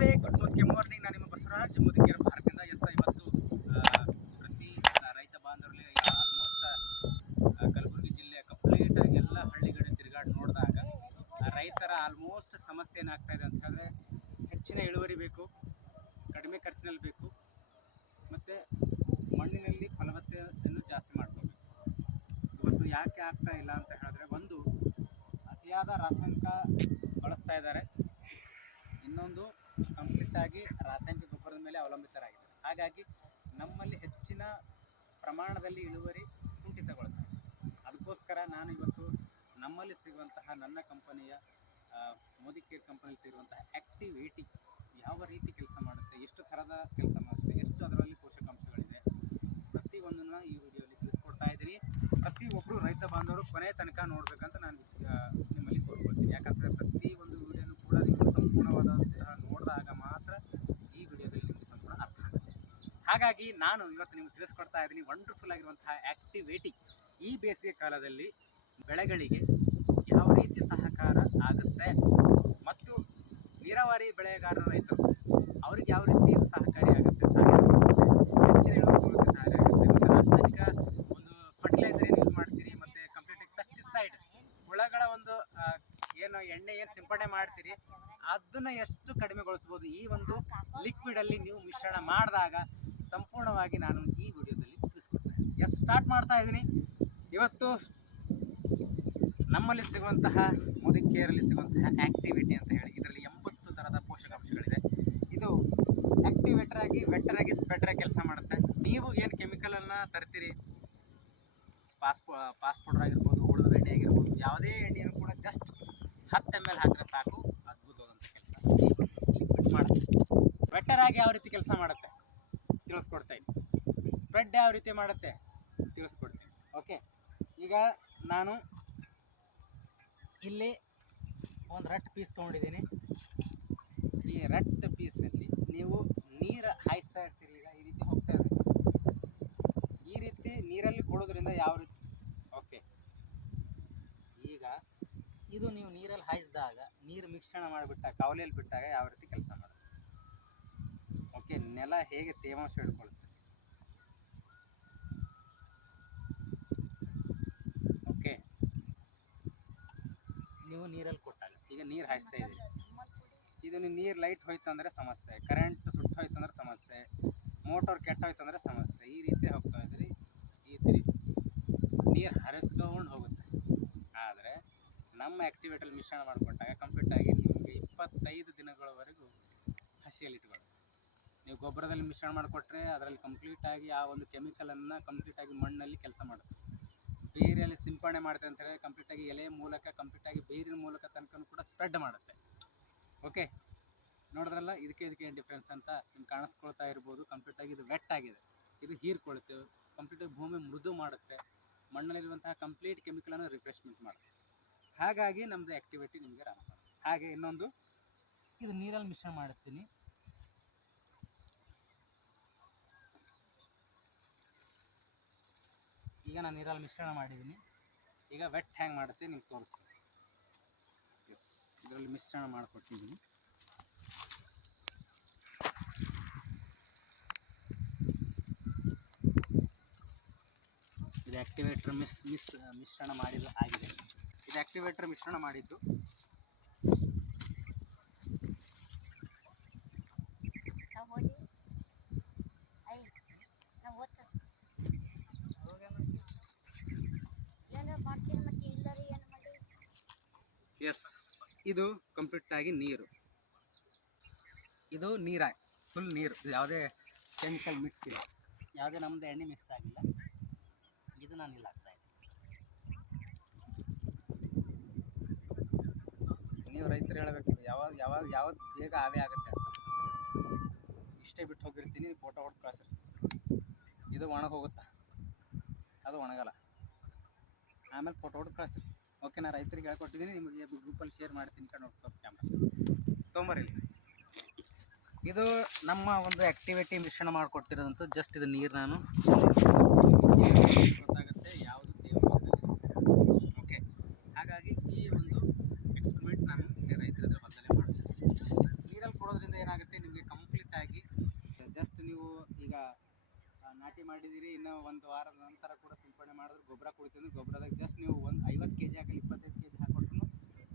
ನಮಸ್ತೆ, good morning. ನಾನು ನಿಮ್ಮ ಬಸವರಾಜ್ ಮುದುಕೇರ ಭಾರತದಿಂದ. ಇವತ್ತು ಪ್ರತಿ ರೈತ ಬಾಂಧವರಲ್ಲಿ ಆಲ್ಮೋಸ್ಟ್ ಕಲಬುರಗಿ ಜಿಲ್ಲೆ ಕಂಪ್ಲೀಟ್ ಆಗಿ ಎಲ್ಲ ಹಳ್ಳಿಗಳು ತಿರುಗಾಡಿ ನೋಡಿದಾಗ ರೈತರ ಆಲ್ಮೋಸ್ಟ್ ಸಮಸ್ಯೆ ಏನಾಗ್ತಾ ಇದೆ ಅಂತ ಹೇಳಿದ್ರೆ, ಹೆಚ್ಚಿನ ಇಳುವರಿ ಬೇಕು, ಕಡಿಮೆ ಖರ್ಚಿನಲ್ಲಿ ಬೇಕು, ಮತ್ತು ಮಣ್ಣಿನಲ್ಲಿ ಫಲವತ್ತತೆಯನ್ನು ಜಾಸ್ತಿ ಮಾಡ್ಕೋಬೇಕು. ಇವತ್ತು ಯಾಕೆ ಆಗ್ತಾ ಇಲ್ಲ ಅಂತ ಹೇಳಿದ್ರೆ, ಒಂದು ಅತಿಯಾದ ರಾಸಾಯನಿಕ ಬಳಸ್ತಾ ಇದ್ದಾರೆ, ಇನ್ನೊಂದು ಕಂಪ್ಲೀಟ್ ಆಗಿ ರಾಸಾಯನಿಕ ಗೊಬ್ಬರದ ಮೇಲೆ ಅವಲಂಬಿತರಾಗಿದೆ. ಹಾಗಾಗಿ ನಮ್ಮಲ್ಲಿ ಹೆಚ್ಚಿನ ಪ್ರಮಾಣದಲ್ಲಿ ಇಳುವರಿ ಕುಂಠಿತಗೊಳ್ಳುತ್ತೆ. ಅದಕ್ಕೋಸ್ಕರ ನಾನು ಇವತ್ತು ನಮ್ಮಲ್ಲಿ ಸಿಗುವಂತಹ ನನ್ನ ಕಂಪನಿಯ ಮೋದಿ ಕೇರ್ ಕಂಪನಿಯಲ್ಲಿ ಸಿಗುವಂತಹ ಆ್ಯಕ್ಟಿವ್ 80 ಯಾವ ರೀತಿ ಕೆಲಸ ಮಾಡುತ್ತೆ, ಎಷ್ಟು ಥರದ ಕೆಲಸ ಮಾಡುತ್ತೆ, ಎಷ್ಟು ಅದರಲ್ಲಿ ಪೋಷಕಾಂಶಗಳಿದೆ, ಪ್ರತಿಯೊಂದನ್ನು ಈ ವಿಡಿಯೋಲಿ ತಿಳಿಸ್ಕೊಡ್ತಾ ಇದ್ದೀನಿ. ಪ್ರತಿಯೊಬ್ಬರು ರೈತ ಬಾಂಧವರು ಕೊನೆ ತನಕ ನೋಡಬೇಕಂತ ನಾನು ನಿಮ್ಮಲ್ಲಿ ಕೋರ್ಕೊಳ್ತೀನಿ. ಯಾಕಂದರೆ ಪ್ರತಿಯೊಂದು ವಿಡಿಯೋನು ಕೂಡ ನೀವು ಸಂಪೂರ್ಣವಾದಂತಹ ನೋಡಿದಾಗ ಮಾತ್ರ ಈ ವಿಡಿಯೋದಲ್ಲಿ ನಿಮಗೆ ಸಂಪೂರ್ಣ ಅರ್ಥ ಆಗುತ್ತೆ. ಹಾಗಾಗಿ ನಾನು ಇವತ್ತು ನಿಮಗೆ ತಿಳಿಸ್ಕೊಡ್ತಾ ಇದ್ದೀನಿ ವಂಡರ್ಫುಲ್ ಆಗಿರುವಂತಹ ಆ್ಯಕ್ಟಿವ್ 80 ಈ ಬೇಸಿಗೆ ಕಾಲದಲ್ಲಿ ಬೆಳೆಗಳಿಗೆ ಯಾವ ರೀತಿ ಸಹಕಾರ ಆಗುತ್ತೆ, ಮತ್ತು ನೀರಾವರಿ ಬೆಳೆಗಾರರ ರೈತರು ಅವ್ರಿಗೆ ಯಾವ ರೀತಿ ಸಹಕಾರಿಯಾಗುತ್ತೆ, ಹೆಚ್ಚಿನ ಇಳುವರಿ ಸಹಾಯ ಆಗುತ್ತೆ. ಮತ್ತು ರಾಸಾಯನಿಕ ಒಂದು ಫರ್ಟಿಲೈಸರ್ ಏನು ಯೂಸ್ ಮಾಡ್ತೀರಿ, ಮತ್ತು ಕಂಪ್ಲೀಟಾಗಿ ಪೆಸ್ಟಿಸೈಡ್ ಹುಳಗಳ ಒಂದು ಏನು ಎಣ್ಣೆ ಏನು ಸಿಂಪಡಣೆ ಮಾಡ್ತೀರಿ ಅದನ್ನು ಎಷ್ಟು ಕಡಿಮೆಗೊಳಿಸ್ಬೋದು ಈ ಒಂದು ಲಿಕ್ವಿಡಲ್ಲಿ ನೀವು ಮಿಶ್ರಣ ಮಾಡಿದಾಗ, ಸಂಪೂರ್ಣವಾಗಿ ನಾನು ಈ ವಿಡಿಯೋದಲ್ಲಿ ತಿಳಿಸ್ಕೊಡ್ತೇನೆ. ಸ್ಟಾರ್ಟ್ ಮಾಡ್ತಾ ಇದ್ದೀನಿ. ಇವತ್ತು ನಮ್ಮಲ್ಲಿ ಸಿಗುವಂತಹ ಮೋದಿ ಕೇರಲ್ಲಿ ಸಿಗುವಂತಹ ಆ್ಯಕ್ಟಿವಿಟಿ ಅಂತ ಹೇಳಿ ಇದರಲ್ಲಿ 80 ಥರದ ಪೋಷಕಾಂಶಗಳಿದೆ. ಇದು ಆ್ಯಕ್ಟಿವೇಟರ್ ಆಗಿ ವೆಟ್ಟರ್ ಆಗಿ ಸ್ಪ್ರೆಡರ್ ಆಗಿ ಕೆಲಸ ಮಾಡುತ್ತೆ. ನೀವು ಏನು ಕೆಮಿಕಲನ್ನು ತರ್ತೀರಿ, ಪಾಸ್ ಪೌಡರ್ ಆಗಿರ್ಬೋದು, ಹುಳದ ಎಣ್ಣೆ ಆಗಿರ್ಬೋದು, ಯಾವುದೇ ಎಣ್ಣೆಯನ್ನು ಕೂಡ ಜಸ್ಟ್ 10 ml ಹಾಕಿದ್ರೆ ಸಾಕು, ಅದ್ಭುತವಾದಂಥ ಕೆಲಸ ಲಿಕ್ವಿಡ್ ಮಾಡುತ್ತೆ. ವೆಟ್ಟರ್ ಆಗಿ ಯಾವ ರೀತಿ ಕೆಲಸ ಮಾಡುತ್ತೆ ತಿಳಿಸ್ಕೊಡ್ತೀನಿ. ಸ್ಪ್ರೆಡ್ ಯಾವ ರೀತಿ ಮಾಡುತ್ತೆ ತಿಳಿಸ್ಕೊಡ್ತೀನಿ. ಓಕೆ, ಈಗ ನಾನು ಇಲ್ಲಿ ಒಂದು ರಟ್ ಪೀಸ್ ತೊಗೊಂಡಿದ್ದೀನಿ. ಈ ರಟ್ ಪೀಸಲ್ಲಿ ನೀವು ನೀರು ಹಾಯಿಸ್ತಾ ಇರ್ತೀರಿ. ಈಗ ಈ ರೀತಿ ಹೋಗ್ತಾ ಇರ್ತೀರಿ, ಈ ರೀತಿ ನೀರಲ್ಲಿ ಕೊಡೋದ್ರಿಂದ ಯಾವ ರೀತಿ, ಓಕೆ, ಈಗ ಇದು ನೀವು ನೀರಲ್ಲಿ ಹಾಯಿಸಿದಾಗ ನೀರು ಮಿಶ್ರಣ ಮಾಡಿಬಿಟ್ಟಾಗ ಕವಲೆಯಲ್ಲಿ ಬಿಟ್ಟಾಗ ಯಾವ ರೀತಿ ಕೆಲಸ ಮಾಡುತ್ತೆ. ಓಕೆ, ನೆಲ ಹೇಗೆ ತೇವಾಂಶ ಹಿಡ್ಕೊಳ್ಳುತ್ತೆ. ಓಕೆ, ನೀವು ನೀರಲ್ಲಿ ಕೊಟ್ಟಾಗ ಈಗ ನೀರು ಹಾಯಿಸ್ತಾ ಇದ್ದೀರಿ, ಇದು ನೀರು ಲೈಟ್ ಹೋಯ್ತು ಅಂದರೆ ಸಮಸ್ಯೆ, ಕರೆಂಟ್ ಸುಟ್ಟು ಹೋಯ್ತು ಅಂದರೆ ಸಮಸ್ಯೆ, ಮೋಟರ್ ಕೆಟ್ಟೋಯ್ತು ಅಂದರೆ ಸಮಸ್ಯೆ. ಈ ರೀತಿ ಹೋಗ್ತಾ ಇದ್ರಿ, ಈ ರೀತಿ ನೀರು ಹರಿದ್ಕೊಂಡು ಹೋಗುತ್ತೆ. ಆದರೆ ನಮ್ಮ ಆ್ಯಕ್ಟಿವೇಟಲ್ಲಿ ಮಿಶ್ರಣ ಮಾಡಿಕೊಟ್ಟಾಗ ಕಂಪ್ಲೀಟಾಗಿ ನಿಮಗೆ 25 ದಿನಗಳವರೆಗೂ ಹಸಿಯಲ್ಲಿ ಇಟ್ಕೊಳ್ಳಿ. ನೀವು ಗೊಬ್ಬರದಲ್ಲಿ ಮಿಶ್ರಣ ಮಾಡಿಕೊಟ್ರೆ ಅದರಲ್ಲಿ ಕಂಪ್ಲೀಟಾಗಿ ಆ ಒಂದು ಕೆಮಿಕಲನ್ನು ಕಂಪ್ಲೀಟಾಗಿ ಮಣ್ಣಲ್ಲಿ ಕೆಲಸ ಮಾಡುತ್ತೆ. ಬೇರೆಯಲ್ಲಿ ಸಿಂಪಡಣೆ ಮಾಡುತ್ತೆ ಅಂತೇಳಿ ಕಂಪ್ಲೀಟಾಗಿ ಎಲೆ ಮೂಲಕ ಕಂಪ್ಲೀಟಾಗಿ ಬೇರಿನ ಮೂಲಕ ತನಕ ಕೂಡ ಸ್ಪ್ರೆಡ್ ಮಾಡುತ್ತೆ. ಓಕೆ, ನೋಡಿದ್ರಲ್ಲ, ಇದಕ್ಕೆ ಏನು ಡಿಫ್ರೆನ್ಸ್ ಅಂತ ನಿಮ್ಗೆ ಕಾಣಿಸ್ಕೊಳ್ತಾ ಇರ್ಬೋದು. ಕಂಪ್ಲೀಟಾಗಿ ಇದು ವೆಟ್ ಆಗಿದೆ, ಇದು ಹೀರ್ಕೊಳುತ್ತೆ, ಕಂಪ್ಲೀಟಾಗಿ ಭೂಮಿ ಮೃದು ಮಾಡುತ್ತೆ, ಮಣ್ಣಲ್ಲಿರುವಂತಹ ಕಂಪ್ಲೀಟ್ ಕೆಮಿಕಲನ್ನು ರಿಫ್ರೆಶ್ಮೆಂಟ್ ಮಾಡುತ್ತೆ. ಹಾಗಾಗಿ ನಮ್ಮದು ಆ್ಯಕ್ಟಿವಿಟಿ ನಿಮಗೆ ರಾಮ. ಹಾಗೆ ಇನ್ನೊಂದು, ಇದು ನೀರಲ್ಲಿ ಮಿಶ್ರಣ ಮಾಡುತ್ತೀನಿ. ಈಗ ನಾನು ನೀರಲ್ಲಿ ಮಿಶ್ರಣ ಮಾಡಿದ್ದೀನಿ. ಈಗ ವೆಟ್ ಹ್ಯಾಂಗ್ ಮಾಡುತ್ತೆ ನಿಮ್ಗೆ ತೋರಿಸ್ತೀನಿ. ಇದರಲ್ಲಿ ಮಿಶ್ರಣ ಮಾಡಿಕೊಟ್ಟಿದ್ದೀನಿ. ಇದು ಆ್ಯಕ್ಟಿವೇಟರ್ ಮಿಶ್ರಣ ಮಾಡಿದ್ದು ಆಗಿದೆ. ಇದು ಆ್ಯಕ್ಟಿವೇಟರ್ ಮಿಶ್ರಣ ಮಾಡಿದ್ದು. ಎಸ್, ಇದು ಕಂಪ್ಲೀಟಾಗಿ ನೀರು, ಇದು ನೀರಾಗಿ ಫುಲ್ ನೀರು, ಯಾವುದೇ ಕೆಮಿಕಲ್ ಮಿಕ್ಸ್ ಇಲ್ಲ, ಯಾವುದೇ ನಮ್ಮದು ಎಣ್ಣೆ ಮಿಕ್ಸ್ ಆಗಿಲ್ಲ. ಇದು ನಾನು ಇಲ್ಲಿ ಹಾಕ್ತಾ ಇದ್ದೀನಿ. ನೀವು ರೈತರು ಹೇಳಬೇಕಿದೆ ಯಾವ್ದು ಬೇಗ ಆವೇ ಆಗುತ್ತೆ ಅಂತ. ಇಷ್ಟೇ ಬಿಟ್ಟು ಹೋಗಿರ್ತೀನಿ, ಫೋಟೋ ಹೊಡೆದು ಕಳಿಸ್ರಿ. ಇದು ಒಣಗಿ ಹೋಗುತ್ತಾ, ಅದು ಒಣಗಲ್ಲ, ಆಮೇಲೆ ಫೋಟೋ ಹೊಡೆದು ಕಳಿಸ್ರಿ. ಓಕೆ, ನಾನು ರೈತರಿಗೆ ಹೇಳ್ಕೊಟ್ಟಿದ್ದೀನಿ, ನಿಮಗೆ ಗ್ರೂಪಲ್ಲಿ ಶೇರ್ ಮಾಡ್ತೀನಿ. ನೋಡಿ ತೋರಿಸಿ ಕ್ಯಾಮ್ರಾ ತೊಂಬರಿ. ಇದು ನಮ್ಮ ಒಂದು ಆ್ಯಕ್ಟಿವಿಟಿ ಮಿಶ್ರಣ ಮಾಡಿಕೊಟ್ಟಿರೋದಂತೂ ಜಸ್ಟ್ ಇದು ನೀರು ನಾನು ಗೊತ್ತಾಗುತ್ತೆ ಯಾವುದು ತೇವಾಂಶದಲ್ಲಿ. ಓಕೆ, ಹಾಗಾಗಿ ಈ ಒಂದು ಎಕ್ಸ್ಪೆರಿಮೆಂಟ್ ನಾನು ರೈತರ ಹೊಲದಲ್ಲಿ ಮಾಡ್ತೀನಿ. ನೀರಲ್ಲಿ ಕೊಡೋದ್ರಿಂದ ಏನಾಗುತ್ತೆ, ಮಾಡಿದಿರಿ. ಇನ್ನು ಒಂದು ವಾರದ ನಂತರ ಕೂಡ ಸಿಂಪಡಣೆ ಮಾಡಿದ್ರೆ ಗೊಬ್ಬರ ಕೊಡ್ತೀನಿ. ಗೊಬ್ಬರದಾಗ ಜಸ್ಟ್ ನೀವು ಒಂದು 50 kg ಹಾಕಲಿ 25 kg ಹಾಕೊಟ್ರು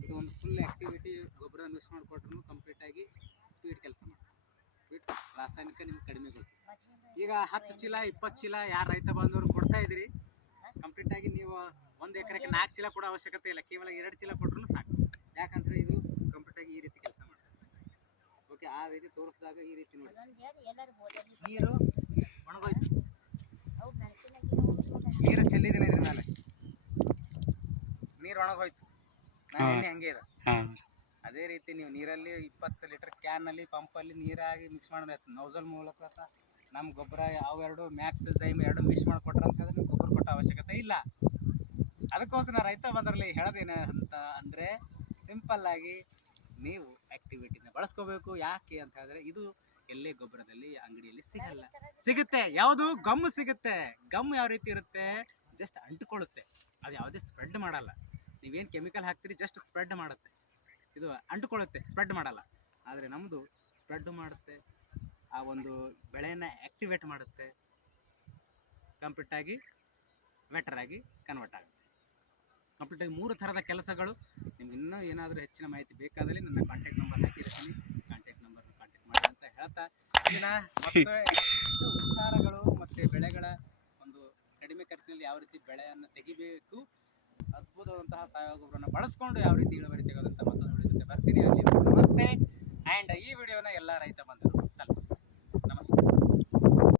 ಇದು ಒಂದು ಫುಲ್ ಆ್ಯಕ್ಟಿವಿಟಿ ಗೊಬ್ಬರ ಮಿಕ್ಸ್ ಮಾಡಿಕೊಟ್ರು ಕಂಪ್ಲೀಟಾಗಿ ಸ್ಪೀಡ್ ಕೆಲಸ ಮಾಡಿ ಸ್ಪೀಡ್ ರಾಸಾಯನಿಕ ನಿಮ್ಗೆ ಕಡಿಮೆಗೊಳಿಸಿ. ಈಗ 10 ಚೀಲ 20 ಚೀಲ ಯಾರು ರೈತ ಬಾಂಧವರು ಕೊಡ್ತಾ ಇದ್ದೀರಿ, ಕಂಪ್ಲೀಟಾಗಿ ನೀವು 1 ಎಕರೆಗೆ 4 ಚೀಲ ಕೊಡೋ ಅವಶ್ಯಕತೆ ಇಲ್ಲ, ಕೇವಲ 2 ಚೀಲ ಕೊಟ್ಟರು ಸಾಕು. ಯಾಕಂದರೆ ಇದು ಕಂಪ್ಲೀಟಾಗಿ ಈ ರೀತಿ ಕೆಲಸ ಮಾಡ್ತಾರೆ. ಓಕೆ, ಆ ರೀತಿ ತೋರಿಸಿದಾಗ ಈ ರೀತಿ ನೋಡಿ ನೀರು ಒಣಗೋಯ್ತು, ನೀರು ಚೆಲ್ಲಿದ್ದೀನಿ ಇದ್ರ ಮೇಲೆ, ನೀರು ಒಣಗೋಯ್ತು, ನಾನು ಎಣ್ಣೆ ಹಂಗೆ ಇದೆ. ಅದೇ ರೀತಿ ನೀವು ನೀರಲ್ಲಿ 20 ಲೀಟರ್ ಕ್ಯಾನಲ್ಲಿ ಪಂಪಲ್ಲಿ ನೀರಾಗಿ ಮಿಕ್ಸ್ ಮಾಡಬೇಕು ನೌಸಲ್ ಮೂಲಕ. ನಮ್ಮ ಗೊಬ್ಬರ ಯಾವೆರಡು ಮ್ಯಾಕ್ಸ್ ಜೈಮ್ ಎರಡು ಮಿಕ್ಸ್ ಮಾಡಿಕೊಟ್ರೆ ಅಂತ ಹೇಳಿದ್ರೆ ನೀವು ಗೊಬ್ಬರ ಕೊಟ್ಟ ಅವಶ್ಯಕತೆ ಇಲ್ಲ. ಅದಕ್ಕೋಸ್ಕರ ರೈತ ಬಂದರಲ್ಲಿ ಹೇಳೋದೇನ ಅಂತ ಅಂದರೆ ಸಿಂಪಲ್ಲಾಗಿ ನೀವು ಆ್ಯಕ್ಟಿವಿಟಿನ ಬಳಸ್ಕೋಬೇಕು. ಯಾಕೆ ಅಂತ ಹೇಳಿದ್ರೆ ಇದು ಎಲ್ಲೇ ಗೊಬ್ಬರದಲ್ಲಿ ಅಂಗಡಿಯಲ್ಲಿ ಸಿಗಲ್ಲ, ಸಿಗುತ್ತೆ ಯಾವುದು ಗಮ್ ಸಿಗುತ್ತೆ. ಗಮ್ ಯಾವ ರೀತಿ ಇರುತ್ತೆ, ಜಸ್ಟ್ ಅಂಟುಕೊಳ್ಳುತ್ತೆ, ಅದು ಯಾವುದೇ ಸ್ಪ್ರೆಡ್ ಮಾಡಲ್ಲ. ನೀವೇನು ಕೆಮಿಕಲ್ ಹಾಕ್ತೀರಿ ಜಸ್ಟ್ ಸ್ಪ್ರೆಡ್ ಮಾಡುತ್ತೆ, ಇದು ಅಂಟುಕೊಳ್ಳುತ್ತೆ, ಸ್ಪ್ರೆಡ್ ಮಾಡಲ್ಲ. ಆದರೆ ನಮ್ಮದು ಸ್ಪ್ರೆಡ್ ಮಾಡುತ್ತೆ, ಆ ಒಂದು ಬೆಳೆಯನ್ನು ಆ್ಯಕ್ಟಿವೇಟ್ ಮಾಡುತ್ತೆ, ಕಂಪ್ಲೀಟಾಗಿ ವೆಟರಾಗಿ ಕನ್ವರ್ಟ್ ಆಗುತ್ತೆ. ಕಂಪ್ಲೀಟಾಗಿ 3 ಥರದ ಕೆಲಸಗಳು. ನಿಮ್ಗೆ ಇನ್ನೂ ಏನಾದರೂ ಹೆಚ್ಚಿನ ಮಾಹಿತಿ ಬೇಕಾದಲ್ಲಿ ನನ್ನ ಕಾಂಟ್ಯಾಕ್ಟ್ ನಂಬರ್ ಹಾಕಿರ್ತೀನಿ, ಕಾಂಟ್ಯಾಕ್ಟ್ ಕಾಂಟ್ಯಾಕ್ಟ್ ಮಾಡಿ ಅಂತ ಹೇಳ್ತಾ ಇಲ್ಲಿನ ಮತ್ತೆ ವಿಚಾರಗಳು ಮತ್ತು ಬೆಳೆಗಳ ಒಂದು ಕಡಿಮೆ ಖರ್ಚಿನಲ್ಲಿ ಯಾವ ರೀತಿ ಬೆಳೆಯನ್ನು ತೆಗಿಬೇಕು, ಅದ್ಭುತವಾದಂತಹ ಸಾವಯವ ಗೊಬ್ಬರವನ್ನು ಬಳಸ್ಕೊಂಡು ಯಾವ ರೀತಿ ಇಳುವರಿ ತೆಗೆದಂಥ ಮತ್ತೊಂದು ವಿಡಿಯೋ ಜೊತೆ ಬರ್ತೀನಿ. ಅಲ್ಲಿ ನಮಸ್ತೆ. ಆ್ಯಂಡ್ ಈ ವಿಡಿಯೋನ ಎಲ್ಲ ರೈತ ಬಂಧುಗಳು